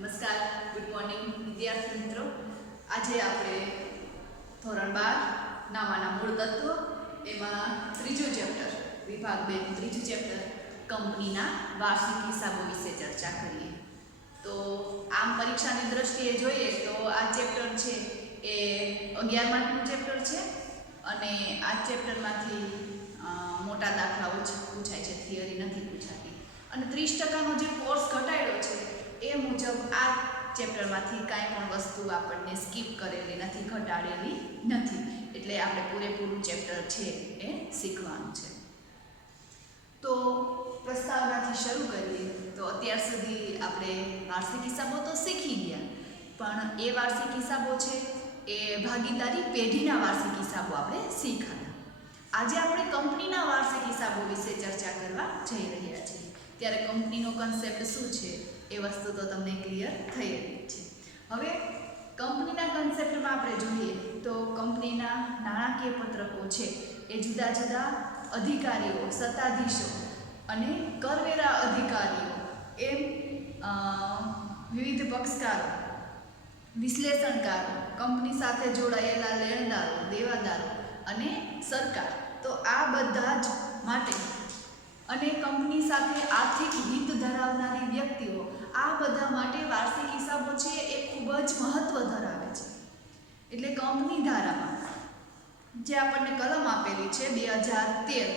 નમસ્કાર, good morning વિદ્યાર્થી મિત્રો. આજે આપણે ધોરણ 12 નામાના મૂળ તત્વ એમાં ત્રીજું ચેપ્ટર વિભાગ 2 નું ત્રીજું ચેપ્ટર કંપનીના વાર્ષિક હિસાબો વિશે ચર્ચા કરીએ. તો આમ પરીક્ષાની દ્રષ્ટિએ જોઈએ તો આ ચેપ્ટર છે એ 11 માર્કનું ચેપ્ટર છે અને આ ચેપ્ટરમાંથી મોટા દાખલાઓ જ પૂછાય છે, થિયરી નથી પૂછાતી. અને 30%નો જે કોર્સ ઘટાડ્યો છે એ મુજબ આ ચેપ્ટરમાંથી કાંઈ પણ વસ્તુ આપણને સ્કીપ કરેલી નથી, ઘટાડેલી નથી. એટલે આપણે પૂરેપૂરું ચેપ્ટર છે એ શીખવાનું છે. તો પ્રસ્તાવનાથી શરૂ કરીએ તો અત્યાર સુધી આપણે વાર્ષિક હિસાબો તો શીખી ગયા, પણ એ વાર્ષિક હિસાબો છે એ ભાગીદારી પેઢીના વાર્ષિક હિસાબો આપણે શીખ્યા. આજે આપણે કંપનીના વાર્ષિક હિસાબો વિશે ચર્ચા કરવા જઈ રહ્યા છીએ. ત્યારે કંપનીનો કન્સેપ્ટ શું છે એ વસ્તુ તો તમને ક્લિયર થઈ રહી છે. હવે કંપનીના કન્સેપ્ટમાં આપણે જોઈએ તો કંપનીના નાણાકીય પત્રકો છે એ જુદા જુદા અધિકારીઓ, સત્તાધીશો અને કરવેરા અધિકારીઓ એમ વિવિધ પક્ષકારો, વિશ્લેષણકારો, કંપની સાથે જોડાયેલા લેણદારો, દેવાદારો અને સરકાર, તો આ બધા જ માટે અને કંપની સાથે આર્થિક હિત ધરાવનારી વ્યક્તિઓ, આ બધા માટે વાર્ષિક હિસાબો છે એ ખૂબ જ મહત્વ ધરાવે છે. એટલે કંપની ધારામાં જે આપણને કલમ આપેલી છે 2013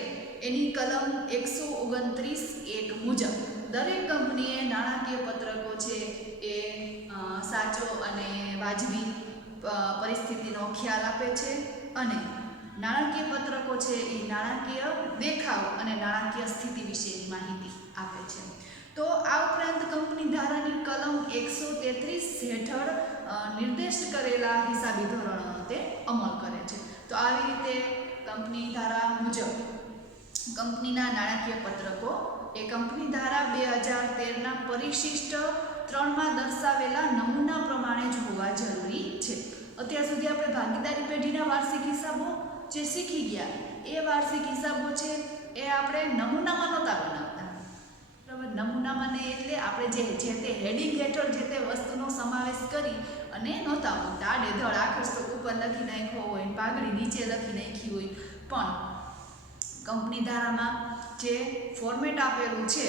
એની કલમ 129(1) મુજબ દરેક કંપનીએ નાણાકીય પત્રકો છે એ સાચો અને વાજબી પરિસ્થિતિનો ખ્યાલ આપે છે અને નાણાકીય પત્રકો છે એ નાણાકીય દેખાવ અને નાણાકીય સ્થિતિ વિશેની માહિતી આપે છે. તો આ ઉપરાંત કંપની ધારાની કલમ 133 હેઠળ નિર્દિષ્ટ કરેલા હિસાબી ધોરણોનો તે અમલ કરે છે. તો આવી રીતે કંપની ધારા મુજબ કંપનીના નાણાકીય પત્રકો એ કંપની ધારા 2013ના પરિશિષ્ટ 3માં દર્શાવેલા નમૂના પ્રમાણે જ હોવા જરૂરી છે. અત્યાર સુધી આપણે ભાગીદારી પેઢીના વાર્ષિક હિસાબો જે શીખી ગયા, એ વાર્ષિક હિસાબો છે એ આપણે નમૂનામાં નહોતા બનાવતા, બરાબર. નમૂનામાં ને એટલે આપણે જે તે હેડિંગ હેઠળ જે તે વસ્તુનો સમાવેશ કરી અને નહોતા મૂકતા. આડેધડ આખર ઉપર લખી નાખ્યો હોય, પાઘડી નીચે લખી નાખી હોય, પણ કંપની ધારામાં જે ફોર્મેટ આપેલું છે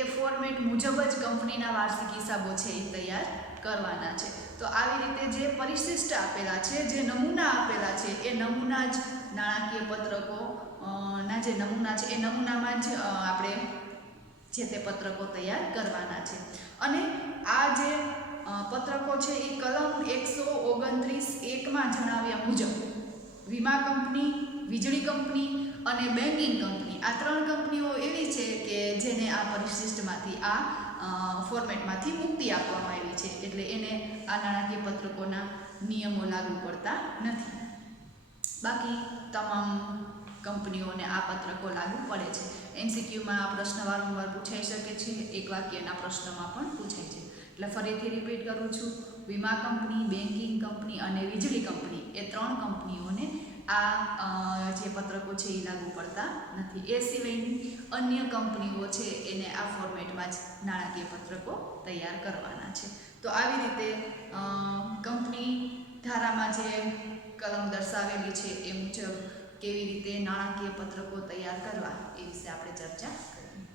એ ફોર્મેટ મુજબ જ કંપનીના વાર્ષિક હિસાબો છે એ તૈયાર કરવાના છે. તો આવી રીતે જે પરિશિષ્ટ આપેલા છે, જે નમૂના આપેલા છે, એ નમૂના જ નાણાકીય પત્રકો ના જે નમૂના છે એ નમૂનામાં જ આપણે જે તે પત્રકો તૈયાર કરવાના છે. અને આ જે પત્રકો છે એ કલમ 129(1) જણાવ્યા મુજબ વીમા કંપની, વીજળી કંપની અને બેન્કિંગ કંપની, આ 3 કંપનીઓ એવી છે કે જેને આ પરિશિષ્ટમાંથી, આ ફોર્મેટમાંથી મુક્તિ આપવામાં આવી છે. એટલે એને આ નાણાકીય પત્રકોના નિયમો લાગુ પડતા નથી. બાકી તમામ કંપનીઓને આ પત્રકો લાગુ પડે છે. MCQમાં આ પ્રશ્ન વારંવાર પૂછાઈ શકે છે, એક વાક્યના પ્રશ્નમાં પણ પૂછાય છે. એટલે ફરીથી રિપીટ કરું છું, વીમા કંપની, બેન્કિંગ કંપની અને વીજળી કંપની, એ 3 કંપનીઓને આ જે પત્રકો છે એ લાગુ પડતા નથી. એ સિવાયની અન્ય કંપનીઓ છે એને આ ફોર્મેટમાં જ નાણાકીય પત્રકો તૈયાર કરવાના છે. તો આવી રીતે કંપની ધારામાં જે કલમ દર્શાવેલી છે એ મુજબ કેવી રીતે નાણાકીય પત્રકો તૈયાર કરવા એ વિશે આપણે ચર્ચા કરીએ.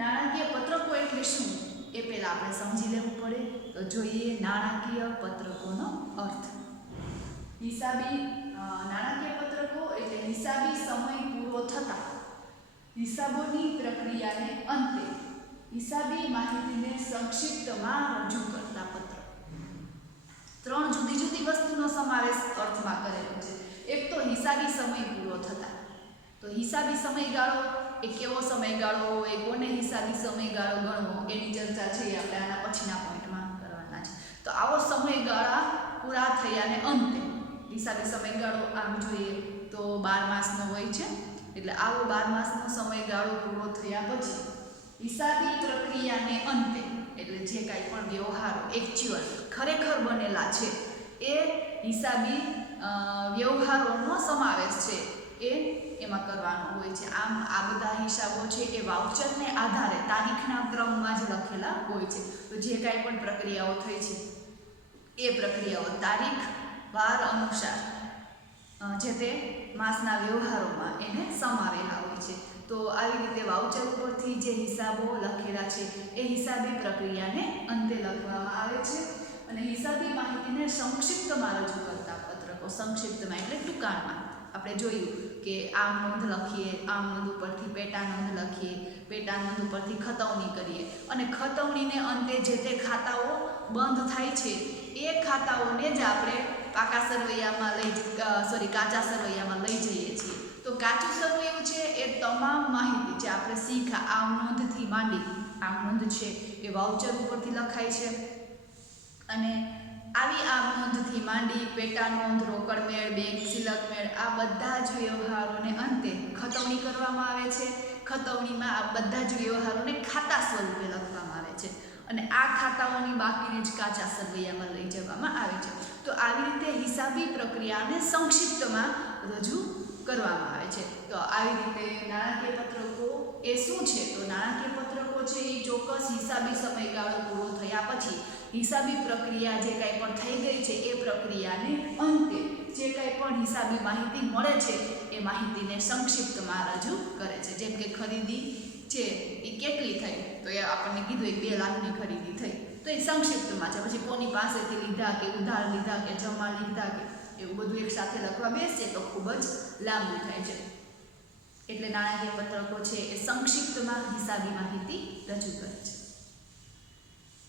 નાણાકીય પત્રકો એટલે શું એ પહેલાં આપણે સમજી લેવું પડે. તો જોઈએ નાણાકીય પત્રકોનો અર્થ. નાણાકીય પત્રકો એટલે હિસાબી સમય પૂરો થતાં હિસાબોની પ્રક્રિયાને અંતે હિસાબી માહિતીને સંક્ષિપ્તમાં રજૂ કરતા પત્ર. 3 જુદી જુદી વસ્તુનો સમાવેશ અર્થમાં કરેલો છે. એક તો હિસાબી સમય પૂરો થતાં. તો હિસાબી સમયગાળો એ કેવો સમયગાળો હોય, કોને હિસાબી સમયગાળો ગણવો, એની ચર્ચા છે આપણે આના પછીના પોઈન્ટમાં કરવાના છે. તો આવો સમયગાળા પૂરા થયાને અંતે હિસાબી સમયગાળો આમ જોઈએ તો 12 માસનો હોય છે. એટલે આવો 12 માસનો સમયગાળો પૂરો થયા પછી હિસાબી પ્રક્રિયાને અંતે, એટલે જે કાંઈ પણ વ્યવહારો એકચ્યુઅલ ખરેખર બનેલા છે એ હિસાબી વ્યવહારોનો સમાવેશ છે એ એમાં કરવાનો હોય છે. આમ આ બધા હિસાબો છે એ વાઉચરને આધારે તારીખના ક્રમમાં જ લખેલા લખેલા હોય છે. તો જે કાંઈ પણ પ્રક્રિયાઓ થઈ છે એ પ્રક્રિયાઓ તારીખ વાર અનુસાર જે તે માસના વ્યવહારોમાં એને સમાવેલા હોય છે. તો આવી રીતે વાઉચર ઉપરથી જે હિસાબો લખેલા છે એ હિસાબી પ્રક્રિયાને અંતે લખવામાં આવે છે. અને હિસાબી માહિતીને સંક્ષિપ્તમાં રજૂ કરતા પત્રકો, સંક્ષિપ્તમાં એટલે ટૂંકાણમાં આપણે જોયું કે આમ નોંધ લખીએ, આમ નોંધ ઉપરથી પેટા નોંધ લખીએ, પેટા નોંધ ઉપરથી ખતવણી કરીએ અને ખતવણીને અંતે જે તે ખાતાઓ બંધ થાય છે એ ખાતાઓને જ આપણે કાચા સરવૈયામાં લઈ જઈએ છીએ. તો કાચું સરવૈયું છે એ તમામ માહિતી જે આપણે શીખા આમ નોંધથી માંડી, આમ નોંધ છે એ વાઉચર ઉપરથી લખાય છે અને આવી આમ નોંધથી માંડી પેટા નોંધ, રોકડ મેળ, બેંક સિલક મેળ આ બધા જ વ્યવહારોને અંતે ખતવણી કરવામાં આવે છે. ખતવણીમાં આ બધા જ વ્યવહારોને ખાતા સ્વરૂપે લખવામાં આવે છે અને આ ખાતાઓની બાકીને જ કાચા સરવૈયામાં લઈ જવામાં આવે છે. તો આવી રીતે હિસાબી પ્રક્રિયાને સંક્ષિપ્તમાં રજૂ કરવામાં આવે છે. તો આવી રીતે નાણાકીય પત્રકો એ શું છે? તો નાણાકીય પત્રકો છે એ ચોક્કસ હિસાબી સમયગાળો પૂરો થયા પછી હિસાબી પ્રક્રિયા જે કંઈ પણ થઈ ગઈ છે એ પ્રક્રિયાને અંતે જે કંઈ પણ હિસાબી માહિતી મળે છે એ માહિતીને સંક્ષિપ્તમાં રજૂ કરે છે. જેમ કે ખરીદી છે એ કેટલી થઈ, તો એ આપણને કીધું 2 લાખની ખરીદી થઈ, તો એ સંક્ષિપ્તમાં છે. પછી કોની પાસેથી લીધા કે ઉધાર લીધા કે જમા લીધા કે એવું બધું એક સાથે લખવા બેસીએ તો ખૂબ જ લાંબુ થાય છે. એટલે નાણાકીય પત્રકો છે એ સંક્ષિપ્તમાં હિસાબી માહિતી રજૂ કરે છે.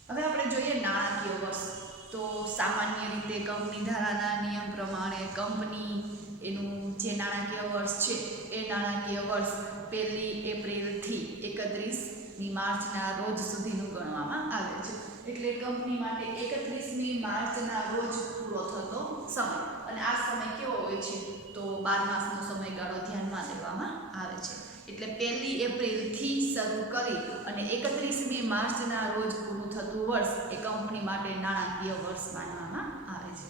હવે આપણે જોઈએ નાણાકીય વર્ષ. તો સામાન્ય રીતે કંપની ધારાના નિયમ પ્રમાણે કંપની એનું જે નાણાકીય વર્ષ છે એ નાણાકીય વર્ષ 1 એપ્રિલથી 31મી માર્ચના રોજ સુધીનું ગણવામાં આવે છે. એટલે કંપની માટે 31મી માર્ચના રોજ પૂરો થતો સમય, અને આ સમય કેવો હોય છે? તો 12 માસનો સમયગાળો ધ્યાનમાં લેવામાં આવે છે. એટલે 1 એપ્રિલથી શરૂ કરી અને 31મી માર્ચના રોજ પૂરું થતું વર્ષ એ કંપની માટે નાણાકીય વર્ષ માનવામાં આવે છે.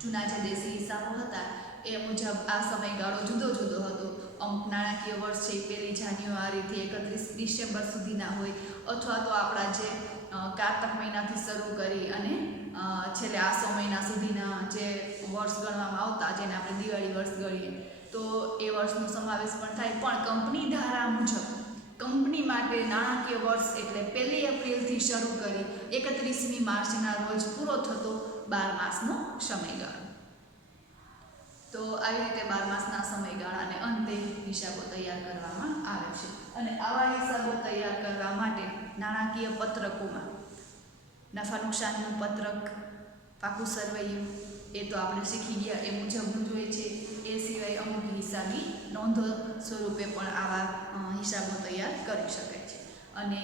જૂના જે દેશી હિસાબો હતા એ મુજબ આ સમયગાળો જુદો જુદો હતો. અમુક નાણાકીય વર્ષ છે 1 જાન્યુઆરીથી 31 ડિસેમ્બર સુધીના હોય, અથવા તો આપણા જે કારતક મહિનાથી શરૂ કરી અને છેલ્લે આસો મહિના સુધીના જે વર્ષ ગણવામાં આવતા, જેને આપણે દિવાળી વર્ષ ગણીએ, તો એ વર્ષનો સમાવેશ પણ થાય. પણ કંપની ધારા મુજબ કંપની માટે નાણાકીય વર્ષ એટલે 1 એપ્રિલથી શરૂ કરી 31મી માર્ચના રોજ પૂરો થતો 12 માસનો સમયગાળો. તો આવી રીતે 12 માસના સમયગાળાને અંતે હિસાબો તૈયાર કરવામાં આવે છે. અને આવા હિસાબો તૈયાર કરવા માટે નાણાકીય પત્રકોમાં નફા નુકસાનનું પત્રક, પાકું સરવૈયું એ તો આપણે શીખી ગયા એ મુજબનું જ હોય છે. એ સિવાય અમુક હિસાબી નોંધો સ્વરૂપે પણ આવા હિસાબો તૈયાર કરી શકાય છે. અને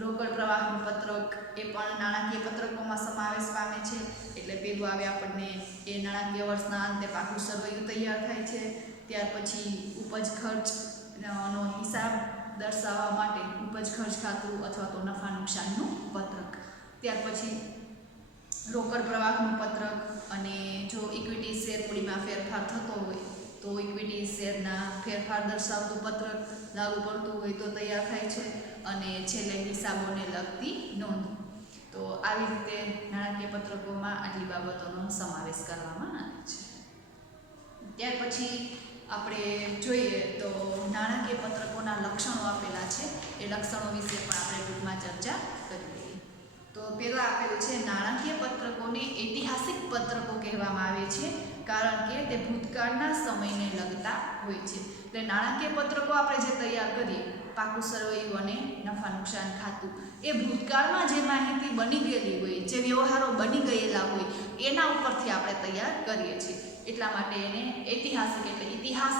રોકડ પ્રવાહનું પત્રક એ પણ નાણાકીય પત્રકોમાં સમાવેશ પામે છે. એટલે પેલું આવે આપણને એ નાણાકીય વર્ષના અંતે પાકું સરવૈયું તૈયાર થાય છે. ત્યાર પછી ઉપજ ખર્ચનો હિસાબ દર્શાવવા માટે ઉપજ ખર્ચ ખાતું અથવા તો નફા નુકસાનનું પત્રક. ત્યાર પછી રોકડ પ્રવાહનું પત્રક, અને જો ઇક્વિટી શેર મૂડીમાં ફેરફાર થતો હોય તો ઇક્વિટી શેરના ફેરફાર દર્શાવતું પત્રક લાગુ પડતું હોય તો તૈયાર થાય છે. અને છેલ્લે હિસાબોને લગતી નોંધ. તો આવી રીતે નાણાકીય પત્રકોમાં આટલી બાબતોનો સમાવેશ કરવામાં આવે છે. ત્યાર પછી આપણે જોઈએ તો નાણાકીય પત્રકોના લક્ષણો આપેલા છે. એ લક્ષણો વિશે પણ આપણે ટૂંકમાં ચર્ચા કરી લઈએ. તો પહેલાં આપેલું છે નાણાકીય પત્રકોને ઐતિહાસિક પત્રકો કહેવામાં આવે છે, કારણ કે તે ભૂતકાળના સમયને લગતા હોય છે. એટલે નાણાકીય પત્રકો આપણે જે તૈયાર કરીએ, પાકું સરવૈયું અને નફા નુકસાન ખાતું, એ ભૂતકાળમાં જે માહિતી બની ગયેલી હોય, જે વ્યવહારો બની ગયેલા હોય એના ઉપરથી આપણે તૈયાર કરીએ છીએ. એટલા માટે એને ઐતિહાસિક એટલે ઇતિહાસ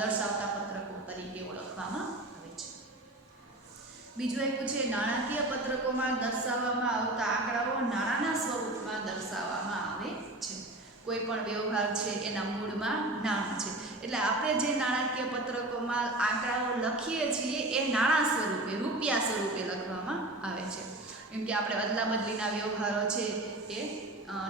દર્શાવતા પત્રકો તરીકે ઓળખવામાં આવે છે. બીજું એક છે નાણાકીય પત્રકોમાં દર્શાવવામાં આવતા આંકડાઓ નાણાંના સ્વરૂપમાં દર્શાવવામાં આવે છે. કોઈ પણ વ્યવહાર છે એના મૂળમાં નાણાં છે. એટલે આપણે જે નાણાકીય પત્રકોમાં આંકડાઓ લખીએ છીએ એ નાણાં સ્વરૂપે, રૂપિયા સ્વરૂપે લખવામાં આવે છે. કેમ કે આપણે અદલા બદલીના વ્યવહારો છે એ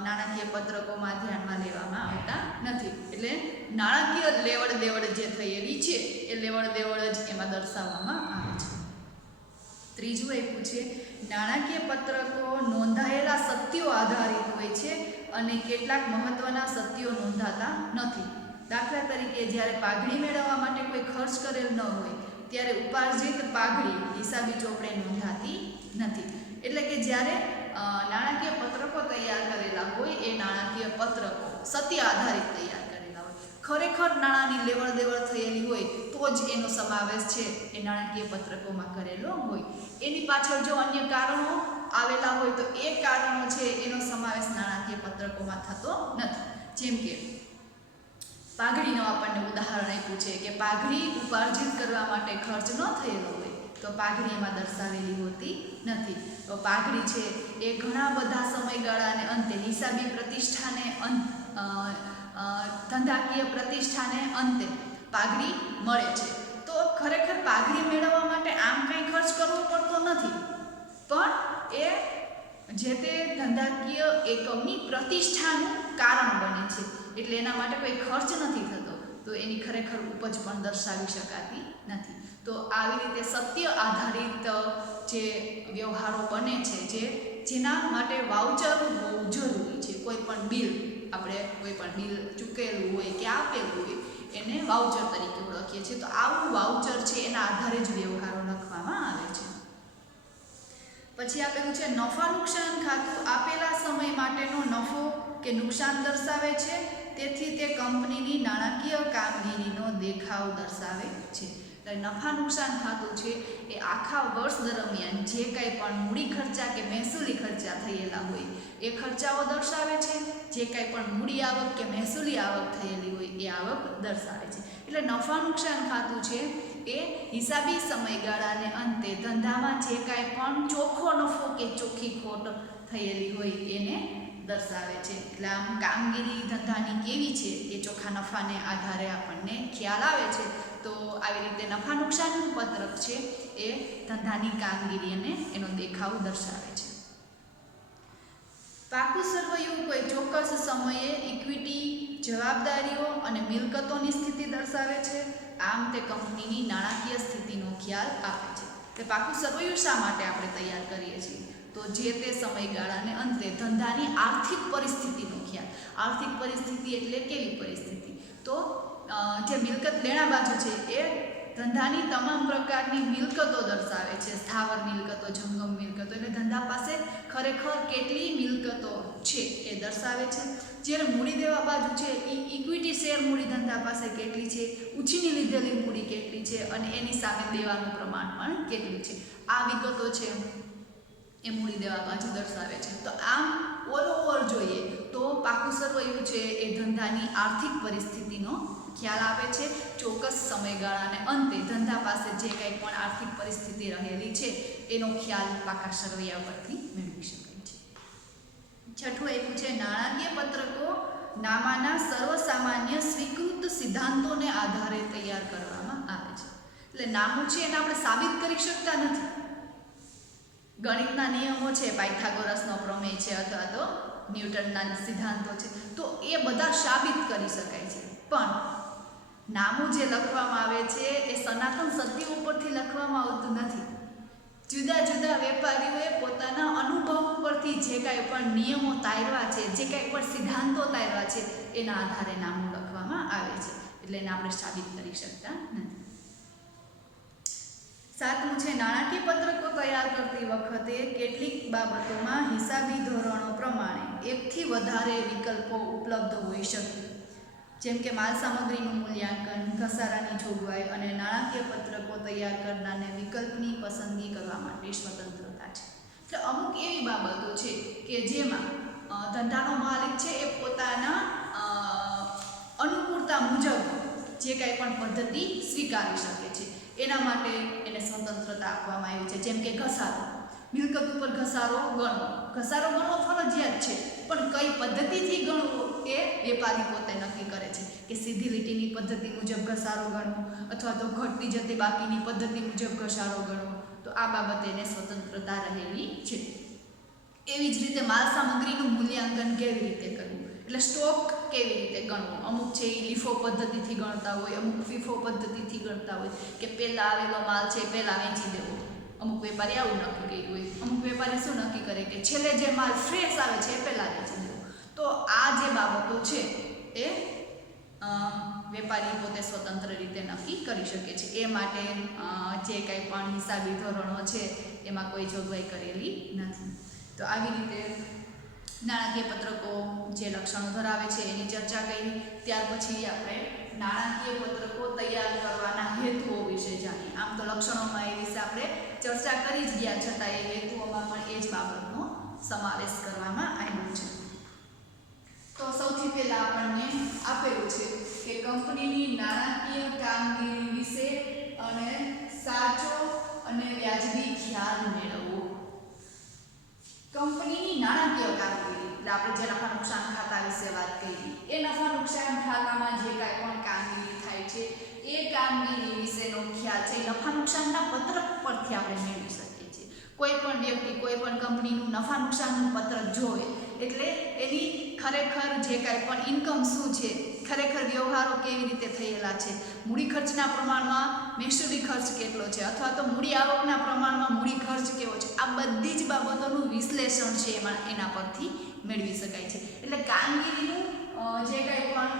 નાણાકીય પત્રકોમાં ધ્યાનમાં લેવામાં આવતા નથી. એટલે નાણાકીય લેવડ દેવડ જે થયેલી છે એ લેવડ દેવડ જ એમાં દર્શાવવામાં આવે છે. ત્રીજું આપ્યું છે નાણાકીય પત્રકો નોંધાયેલા સત્યો આધારિત હોય છે અને કેટલાક મહત્વના સત્યો નોંધાતા નથી. દાખલા તરીકે જ્યારે પાઘડી મેળવવા માટે કોઈ ખર્ચ કરેલ ન હોય ત્યારે ઉપાર્જિત પાઘડી હિસાબી ચોપડે નોંધાતી નથી. એટલે કે જ્યારે નાણાકીય પત્રકો તૈયાર કરેલા હોય એ નાણાકીય પત્રકો સત્ય આધારિત તૈયાર કરેલા હોય, ખરેખર નાણાંની લેવડ દેવડ થયેલી હોય તો જ એનો સમાવેશ છે એ નાણાકીય પત્રકોમાં કરેલો હોય. એની પાછળ જો અન્ય કારણો આવેલા હોય તો એ કારણો છે એનો સમાવેશ નાણાકીય પત્રકોમાં થતો નથી. જેમ કે પાઘડીનું આપણને ઉદાહરણ આપ્યું છે કે પાઘડી ઉપાર્જિત કરવા માટે ખર્ચ ન થયેલો હોય તો પાઘડી એમાં દર્શાવેલી હોતી નથી. તો પાઘડી છે એ ઘણા બધા સમયગાળાને અંતે હિસાબી પ્રતિષ્ઠાને ધંધાકીય પ્રતિષ્ઠાને અંતે પાઘડી મળે છે. તો ખરેખર પાઘડી મેળવવા માટે આમ કંઈ ખર્ચ કરવો પડતો નથી, પણ એ જે તે ધંધાકીય એકમની પ્રતિષ્ઠાનું કારણ બને છે. એટલે એના માટે કોઈ ખર્ચ નથી થતો, તો એની ખરેખર ઉપજ પણ દર્શાવી શકાતી નથી. તો આવી રીતે સત્ય આધારિત જે વ્યવહારો બને છે જેના માટે વાઉચર હોવું જરૂરી છે. કોઈ પણ બિલ આપણે કોઈ પણ બિલ ચૂકેલું હોય કે આપેલું હોય એને વાઉચર તરીકે ઓળખીએ છીએ. તો આવું વાઉચર છે એના આધારે જ વ્યવહારો લખવામાં આવે છે. પછી આપેલું છે નફા નુકસાન ખાતું આપેલા સમય માટેનો નફો કે નુકસાન દર્શાવે છે, તેથી તે કંપનીની નાણાકીય કામગીરીનો દેખાવ દર્શાવે છે. એટલે નફા નુકસાન ખાતું છે એ આખા વર્ષ દરમિયાન જે કંઈ પણ મૂડી ખર્ચા કે મહેસૂલી ખર્ચા થયેલા હોય એ ખર્ચાઓ દર્શાવે છે. જે કંઈ પણ મૂડી આવક કે મહેસૂલી આવક થયેલી હોય એ આવક દર્શાવે છે. એટલે નફા નુકસાન ખાતું છે એ હિસાબી સમયગાળાને અંતે ધંધામાં જે કાંઈ પણ ચોખ્ખો નફો કે ચોખ્ખી ખોટ થયેલી હોય એને દર્શાવે છે. એટલે આમ કામગીરી ધંધાની કેવી છે એ ચોખ્ખા નફાને આધારે આપણને ખ્યાલ આવે છે. તો આવી રીતે નફા નુકસાનનું પત્રક છે એ ધંધાની કામગીરી અને એનો દેખાવ દર્શાવે છે. પાકું સરવૈયું કોઈ ચોક્કસ સમયે ઇક્વિટી, જવાબદારીઓ અને મિલકતોની સ્થિતિ દર્શાવે છે. આમ તે કંપનીની નાણાકીય સ્થિતિનો ખ્યાલ આપે છે. તે પાકું સરવૈયું શા માટે આપણે તૈયાર કરીએ છીએ? તો જે તે સમયગાળાને અંતે ધંધાની આર્થિક પરિસ્થિતિનો ખ્યાલ. આર્થિક પરિસ્થિતિ એટલે કેવી પરિસ્થિતિ? તો જે મિલકત લેણા બાજુ છે એ ધંધાની તમામ પ્રકારની મિલકતો દર્શાવે છે. સ્થાવર મિલકતો, જંગમ મિલકતો, એટલે ધંધા પાસે ખરેખર કેટલી મિલકતો છે એ દર્શાવે છે. જ્યારે મૂડી દેવા બાજુ છે એ ઇક્વિટી શેર મૂડી ધંધા પાસે કેટલી છે, ઉછીની લીધેલી મૂડી કેટલી છે અને એની સામે દેવાનું પ્રમાણ પણ કેટલું છે. આ વિગતો છે એ મૂડી દેવા બાજુ દર્શાવે છે. તો આમ ઓલ ઓવર જોઈએ તો પાકું સરવૈયું છે એ ધંધાની આર્થિક પરિસ્થિતિનો ખ્યાલ આપે છે. ચોક્કસ સમયગાળાને અંતે ધંધા પાસે જે કંઈ પણ આર્થિક પરિસ્થિતિ રહેલી છે એનો ખ્યાલ પાકા સરવૈયા પરથી મેળવી શકાય છે. છઠ્ઠું આપ્યું છે નાણાકીય પત્રકો નામાના સર્વસામાન્ય સ્વીકૃત સિદ્ધાંતોને આધારે તૈયાર કરવામાં આવે છે. એટલે નામું છે એને આપણે સાબિત કરી શકતા નથી. ગણિતના નિયમો છે, પાયથાગોરસનો પ્રમેય છે અથવા તો ન્યૂટનના સિદ્ધાંતો છે, તો એ બધા સાબિત કરી શકાય છે. પણ નામું જે લખવામાં આવે છે એ સનાતન સત્ય ઉપરથી લખવામાં આવતું નથી. જુદા જુદા વેપારીઓએ પોતાના અનુભવ ઉપરથી જે કાંઈ પણ નિયમો તાર્યા છે, જે કાંઈ પણ સિદ્ધાંતો તાર્યા છે એના આધારે નામું લખવામાં આવે છે. એટલે એને આપણે સાબિત કરી શકતા નથી. સાતમું છે નાણાકીય પત્રકો તૈયાર કરતી વખતે કેટલીક બાબતોમાં હિસાબી ધોરણો પ્રમાણે એકથી વધારે વિકલ્પો ઉપલબ્ધ હોઈ શકે. જેમ કે માલ સામગ્રીનું મૂલ્યાંકન, ઘસારાની જોગવાઈ અને નાણાકીય પત્રકો તૈયાર કરનારને વિકલ્પની પસંદગી કરવા માટે સ્વતંત્રતા છે. એટલે અમુક એવી બાબતો છે કે જેમાં ધંધાનો માલિક છે એ પોતાના અનુકૂળતા મુજબ જે કાંઈ પણ પદ્ધતિ સ્વીકારી શકે છે. એના માટે એને સ્વતંત્રતા આપવામાં આવી છે. જેમ કે ઘસારો, મિલકત ઉપર ઘસારો ગણવો. ઘસારો ગણવો ફરજિયાત છે, પણ કઈ પદ્ધતિથી ગણવો એ વેપારી પોતે નક્કી કરે છે. કે સીધી લીટીની પદ્ધતિ મુજબ ઘસારો ગણવો અથવા તો ઘટતી જતી બાકીની પદ્ધતિ મુજબ ઘસારો ગણવો. તો આ બાબતે એને સ્વતંત્રતા રહેલી છે. એવી જ રીતે માલ સામગ્રીનું મૂલ્યાંકન કેવી રીતે કરવું, એટલે સ્ટોક કેવી રીતે ગણવો. અમુક છે એ લીફો પદ્ધતિથી ગણતા હોય, અમુક ફીફો પદ્ધતિથી ગણતા હોય કે પહેલાં આવેલો માલ છે પહેલાં વેચી દેવો, અમુક વેપારી આવું નક્કી કર્યું હોય. અમુક વેપારી શું નક્કી કરે કે છેલ્લે જે માલ ફ્રેશ આવે છે એ પહેલાં વેચી દેવો. તો આ જે બાબતો છે એ વેપારી પોતે સ્વતંત્ર રીતે નક્કી કરી શકે છે. એ માટે જે કંઈ પણ હિસાબી ધોરણો છે એમાં કોઈ જોગવાઈ કરેલી નથી. તો આવી રીતે નાણાકીય પત્રકો જે લક્ષણો ધરાવે છે એની ચર્ચા કરી. ત્યાર પછી આપણે નાણાકીય પત્રકો તૈયાર કરવાના હેતુઓ વિશે જાણીએ. આમ તો લક્ષણોમાં એ વિશે આપણે ચર્ચા કરી જ ગયા, છતાં એ હેતુઓમાં પણ એ જ બાબતનો સમાવેશ કરવામાં આવ્યો છે. તો સૌથી પહેલા આપણને આપેલું છે કે કંપનીની નાણાકીય કામગીરી વિશે અને સાચો અને વ્યાજબી ખ્યાલ મેળવવો. કંપનીની નાણાકીય કામગીરી એટલે આપણે જે નફા નુકસાન ખાતા વિશે વાત કરી, એ નફા નુકસાન ખાતામાં જે કાંઈ પણ કામગીરી થાય છે એ કામગીરી વિશેનો ખ્યાલ છે નફા નુકસાનના પત્રક પરથી આપણે મેળવી શકીએ છીએ. કોઈ પણ વ્યક્તિ કોઈ પણ કંપનીનું નફા નુકસાનનું પત્રક જોવે એટલે એની ખરેખર જે કાંઈ પણ ઇન્કમ શું છે, ખરેખર વ્યવહારો કેવી રીતે થયેલા છે, મૂડી ખર્ચના પ્રમાણમાં મહેસૂલી ખર્ચ કેટલો છે અથવા તો મૂડી આવકના પ્રમાણમાં મૂડી ખર્ચ કેવો છે, આ બધી જ બાબતોનું વિશ્લેષણ છે એના પરથી મેળવી શકાય છે. એટલે કામગીરીનું જે કાંઈ પણ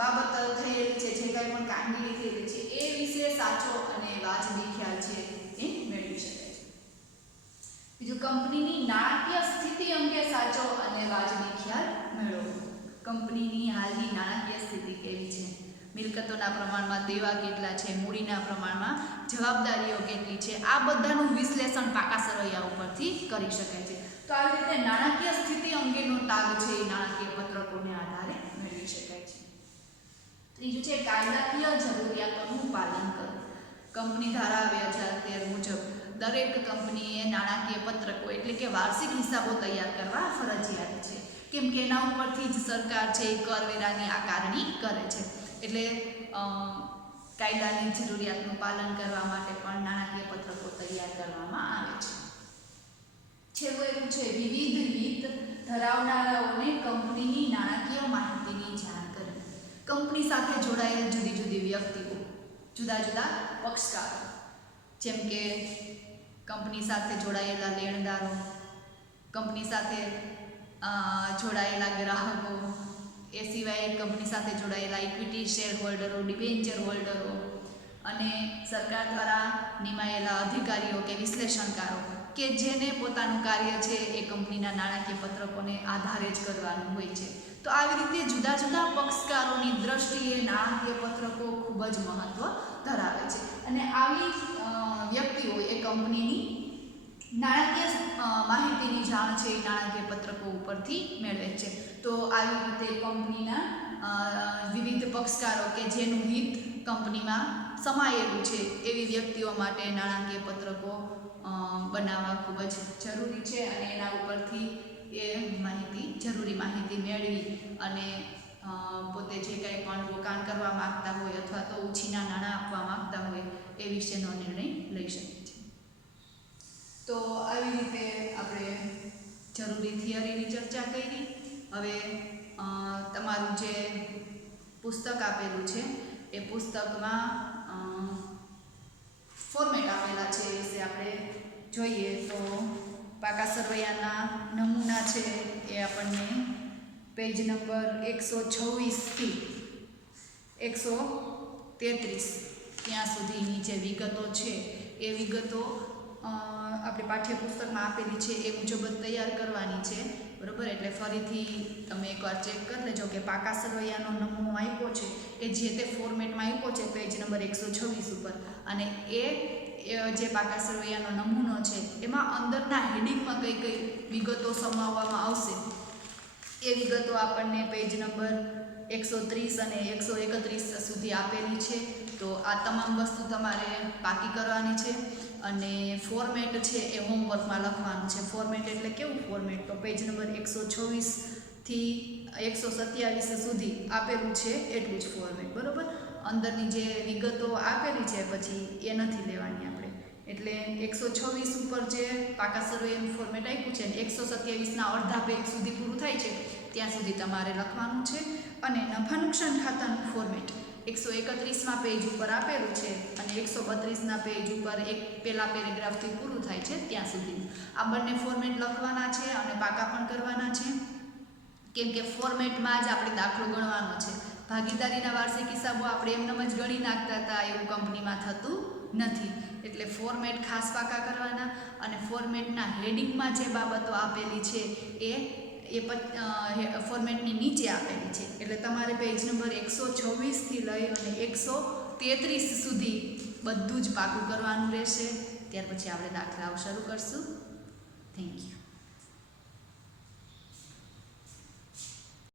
બાબત થયેલી છે, જે કાંઈ પણ કામગીરી થયેલી છે એ વિશે સાચો અને વાજબી ખ્યાલ છે એ મેળવી શકાય છે. બીજું, કંપનીની નાણાકીય સ્થિતિ અંગે સાચો અને વાજબી ખ્યાલ મેળવવો. કંપનીની હાલની નાણાકીય સ્થિતિ કેવી છે, મિલકતોના પ્રમાણમાં દેવા કેટલા છે, મૂડીના પ્રમાણમાં જવાબદારીઓ કેટલી છે, આ બધાનું વિશ્લેષણ પાકા સરવૈયા ઉપરથી કરી શકાય છે. તો આવી રીતે નાણાકીય સ્થિતિ અંગેનો તાગ છે એ નાણાકીય પત્રકોને આધારે મેળવી શકાય છે. ત્રીજું છે કાયદાકીય જરૂરિયાતોનું પાલન કરવું. કંપની ધારા 2013 મુજબ દરેક કંપનીએ નાણાકીય પત્રકો એટલે કે વાર્ષિક હિસાબો તૈયાર કરવા ફરજિયાત છે. કેમ કે એના ઉપરથી જ સરકાર છે એ કરવેરાની આકારણી કરે છે. એટલે કાયદાની જરૂરિયાતનું પાલન કરવા માટે પણ નાણાકીય પત્રકો તૈયાર કરવામાં આવે છે. છેલ્લું એવું છે વિવિધ હિત ધરાવનારાઓને કંપનીની નાણાકીય માહિતીની જાણ કરવી. કંપની સાથે જોડાયેલ જુદી જુદી વ્યક્તિઓ, જુદા જુદા પક્ષકારો, જેમ કે કંપની સાથે જોડાયેલા લેણદારો, કંપની સાથે જોડાયેલા ગ્રાહકો, એ સિવાય કંપની સાથે જોડાયેલા ઇક્વિટી શેર હોલ્ડરો, ડિબેન્ચર હોલ્ડરો અને સરકાર દ્વારા નિમાયેલા અધિકારીઓ કે વિશ્લેષણકારો કે જેને પોતાનું કાર્ય છે એ કંપનીના નાણાકીય પત્રકોને આધારે જ કરવાનું હોય છે. તો આવી રીતે જુદા જુદા પક્ષકારોની દ્રષ્ટિએ નાણાકીય પત્રકો ખૂબ જ મહત્વ ધરાવે છે. અને આવી વ્યક્તિઓ એ કંપનીની નાણાકીય માહિતીની જાણ છે એ નાણાકીય પત્રકો ઉપરથી મેળવે છે. તો આવી રીતે કંપનીના વિવિધ પક્ષકારો કે જેનું હિત કંપનીમાં સમાયેલું છે એવી વ્યક્તિઓ માટે નાણાકીય પત્રકો બનાવવા ખૂબ જ જરૂરી છે. અને એના ઉપરથી એ જરૂરી માહિતી મેળવી અને પોતે જે કંઈ પણ રોકાણ કરવા માગતા હોય અથવા તો ઉછીના નાણાં આપવા માગતા હોય એ વિશેનો નિર્ણય લઈ શકે છે. તો આવી રીતે આપણે જરૂરી થિયરીની ચર્ચા કરી. હવે તમારું જે પુસ્તક આપેલું છે એ પુસ્તકમાં ફોર્મેટ આપેલા છે એ વિશે આપણે જોઈએ. તો પાકા સરવૈયાના નમૂના છે એ આપણને પેજ નંબર 126થી 133 ત્યાં સુધીની જે વિગતો છે એ વિગતો આપણે પાઠ્યપુસ્તકમાં આપેલી છે એ મુજબ જ તૈયાર કરવાની છે, બરાબર. એટલે ફરીથી તમે એકવાર ચેક કરી લેજો કે પાકા સરવૈયાનો નમૂનો આપ્યો છે એ જે તે ફોર્મેટમાં આપ્યો છે પેજ નંબર 126 ઉપર. અને એ જે પાકા સરવૈયાનો નમૂનો છે એમાં અંદરના હેડિંગમાં કઈ કઈ વિગતો સમાવવામાં આવશે એ વિગતો આપણને પેજ નંબર 130 અને 131 સુધી આપેલી છે. તો આ તમામ વસ્તુ તમારે પાકી કરવાની છે. અને ફોર્મેટ છે એ હોમવર્કમાં લખવાનું છે. ફોર્મેટ એટલે કેવું ફોર્મેટ? તો પેજ નંબર 126થી 127 સુધી આપેલું છે એટલું જ ફોર્મેટ, બરાબર. અંદરની જે વિગતો આપેલી છે પછી એ નથી લેવાની આપણે. એટલે 126 ઉપર જે પાકા સરવૈયાનું ફોર્મેટ આપ્યું છે ને 127ના અડધા પેજ સુધી પૂરું થાય છે ત્યાં સુધી તમારે લખવાનું છે. અને નફા નુકસાન ખાતાનું ફોર્મેટ 131માં પેજ ઉપર આપેલું છે અને 132ના પેજ ઉપર એક પહેલા પેરેગ્રાફથી પૂરું થાય છે ત્યાં સુધી આ બંને ફોર્મેટ લખવાના છે અને પાકા પણ કરવાના છે, કેમ કે ફોર્મેટમાં જ આપણે દાખલો ગણવાનો છે. ભાગીદારીના વાર્ષિક હિસાબો આપણે એમનેમ જ ગણી નાખતા હતા, એવું કંપનીમાં થતું નથી. એટલે ફોર્મેટ ખાસ પાકા કરવાના અને ફોર્મેટના હેડિંગમાં જે બાબતો આપેલી છે એ ફોર્મેટની નીચે આપેલી છે. એટલે તમારે પેજ નંબર 126થી લઈ અને 133 સુધી બધું જ પાકું કરવાનું રહેશે. ત્યાર પછી આપણે દાખલાઓ શરૂ કરશું. Thank you.